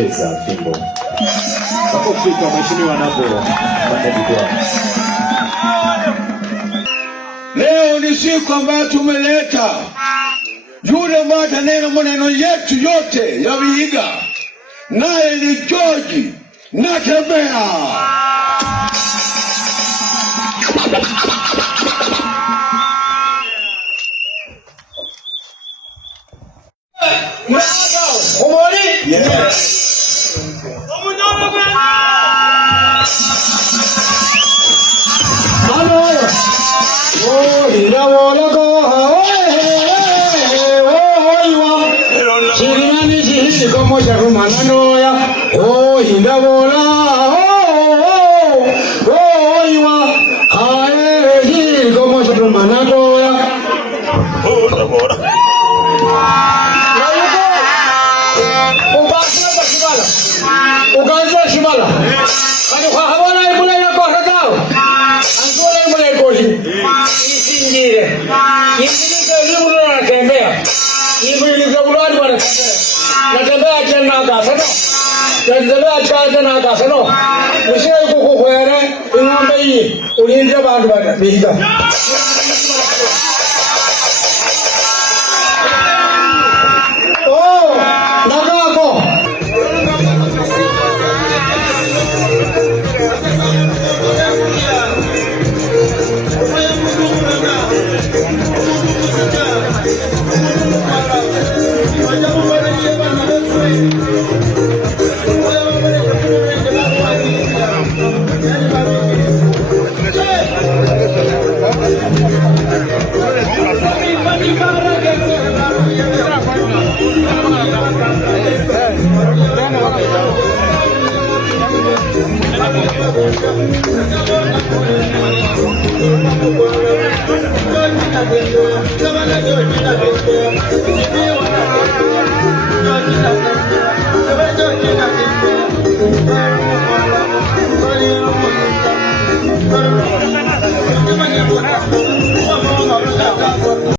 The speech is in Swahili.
kuelekeza fimbo. Makofi kwa mheshimiwa Nabo Mandabigwa. Leo ni siku ambayo tumeleta yule ambaye atanena maneno yetu yote ya Vihiga, naye ni George Natembeya. Come on,